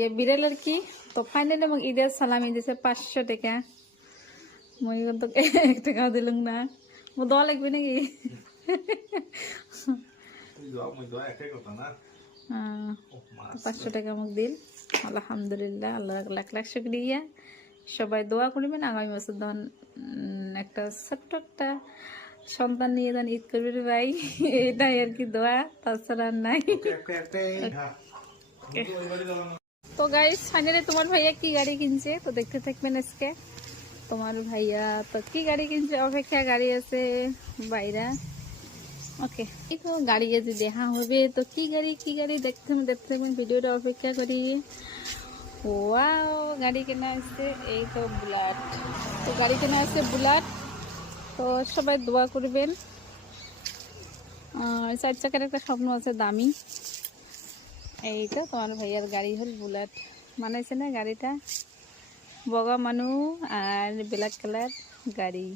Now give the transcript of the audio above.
ये बिरलर की तो फाइनली मग ईद सालामी दिसे 500 টাকা মই তো 1 টাকা দিলুম না মো দোয়া লাগবে নাকি দোয়া মই দোয়া একই কথা না 500 টাকা মগ দিল আলহামদুলিল্লাহ আল্লাহ লাখ লাখ শুকরিয়া সবাই দোয়া করবেন আগামী বছর দন একটা ছোট্ট একটা সন্তান নিয়ে দেন ঈদ করবে ভাই এটাই আর কি দোয়া তাছাড়া নাই তো গাইস ফাইনালি তোমার ভাইয়া কি গাড়ি কিনছে তো দেখতে থাকবেন আজকে তোমার ভাইয়া তো কি গাড়ি কিনছে অপেক্ষা গাড়ি আছে বাইরা ওকে এই তো গাড়ি যে দেখা হবে তো কি গাড়ি দেখতে থাকবেন ভিডিওটা অপেক্ষা করি ওয়াও গাড়ি কেনা আছে এই তো বুলেট তো গাড়ি কেনা আছে বুলেট তো সবাই দোয়া করবেন 4 চাকার একটা স্বপ্ন আছে দামি এই তো তোমার ভাইয়ার গাড়ি হল বুলেট মানাইছে না গাড়িটা বগা মানু আর ব্ল্যাক কালার গাড়ি